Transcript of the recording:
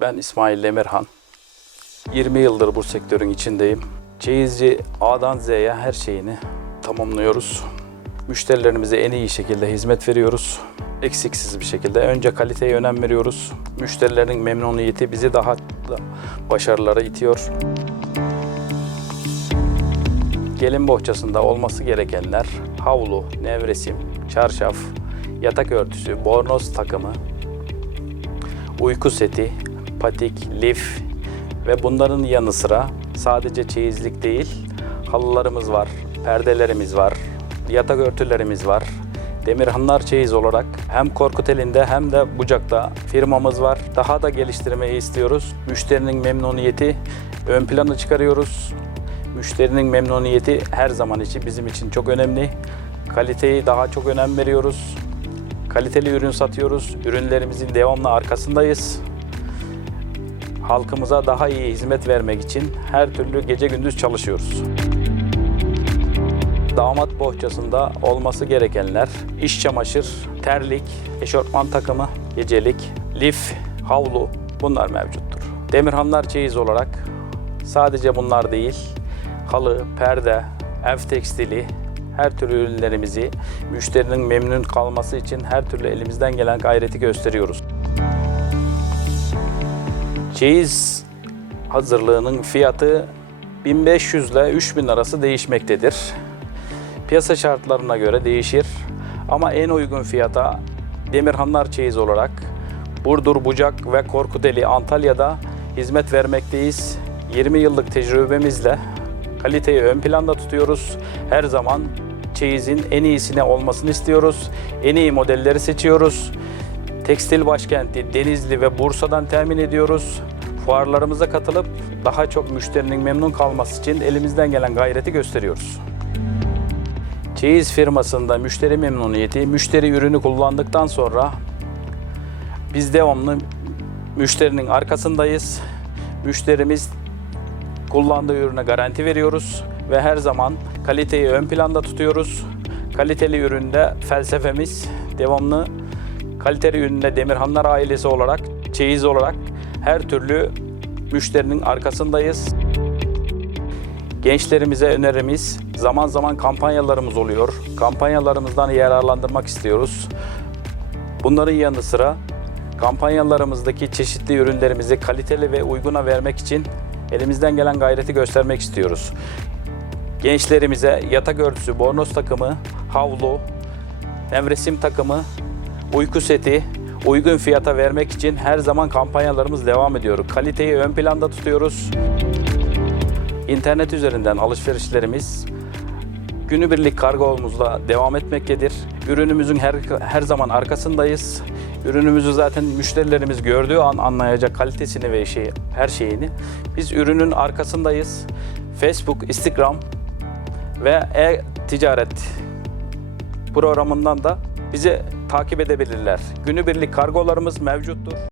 Ben İsmail Demirhan. 20 yıldır bu sektörün içindeyim. Çeyizci A'dan Z'ye her şeyini tamamlıyoruz. Müşterilerimize en iyi şekilde hizmet veriyoruz. Eksiksiz bir şekilde. Önce kaliteye önem veriyoruz. Müşterilerin memnuniyeti bizi daha da başarılara itiyor. Gelin bohçasında olması gerekenler havlu, nevresim, çarşaf, yatak örtüsü, bornoz takımı, uyku seti, patik, lif ve bunların yanı sıra sadece çeyizlik değil, halılarımız var, perdelerimiz var, yatak örtülerimiz var. Demirhanlar Çeyiz olarak hem Korkuteli'nde hem de Bucak'ta firmamız var. Daha da geliştirmeyi istiyoruz. Müşterinin memnuniyeti ön plana çıkarıyoruz. Müşterinin memnuniyeti her zaman için bizim için çok önemli. Kaliteyi daha çok önem veriyoruz. Kaliteli ürün satıyoruz. Ürünlerimizin devamlı arkasındayız. Halkımıza daha iyi hizmet vermek için her türlü gece gündüz çalışıyoruz. Damat bohçasında olması gerekenler iş çamaşır, terlik, eşortman takımı, gecelik, lif, havlu bunlar mevcuttur. Demirhanlar çeyiz olarak sadece bunlar değil, halı, perde, ev tekstili, her türlü ürünlerimizi müşterinin memnun kalması için her türlü elimizden gelen gayreti gösteriyoruz. Çeyiz hazırlığının fiyatı 1500 ile 3000 arası değişmektedir. Piyasa şartlarına göre değişir ama en uygun fiyata Demirhanlar Çeyiz olarak Burdur, Bucak ve Korkuteli, Antalya'da hizmet vermekteyiz. 20 yıllık tecrübemizle kaliteyi ön planda tutuyoruz. Her zaman çeyizin en iyisine olmasını istiyoruz. En iyi modelleri seçiyoruz. Tekstil başkenti Denizli ve Bursa'dan temin ediyoruz. Fuarlarımıza katılıp daha çok müşterinin memnun kalması için elimizden gelen gayreti gösteriyoruz. Çeyiz firmasında müşteri memnuniyeti, müşteri ürünü kullandıktan sonra biz devamlı müşterinin arkasındayız. Müşterimiz kullandığı ürüne garanti veriyoruz ve her zaman kaliteyi ön planda tutuyoruz. Kaliteli üründe felsefemiz devamlı kaliteli üründe Demirhanlar ailesi olarak, çeyiz olarak her türlü müşterinin arkasındayız. Gençlerimize önerimiz zaman zaman kampanyalarımız oluyor. Kampanyalarımızdan yararlandırmak istiyoruz. Bunların yanı sıra kampanyalarımızdaki çeşitli ürünlerimizi kaliteli ve uyguna vermek için elimizden gelen gayreti göstermek istiyoruz. Gençlerimize yatak örtüsü, bornoz takımı, havlu, nevresim takımı, uyku seti uygun fiyata vermek için her zaman kampanyalarımız devam ediyor. Kaliteyi ön planda tutuyoruz. İnternet üzerinden alışverişlerimiz günübirlik kargomuzla devam etmektedir. Ürünümüzün her, her zaman arkasındayız. Ürünümüzü zaten müşterilerimiz gördüğü an anlayacak kalitesini ve şey, her şeyini. Biz ürünün arkasındayız. Facebook, Instagram ve e-ticaret programından da bizi takip edebilirler. Günübirlik kargolarımız mevcuttur.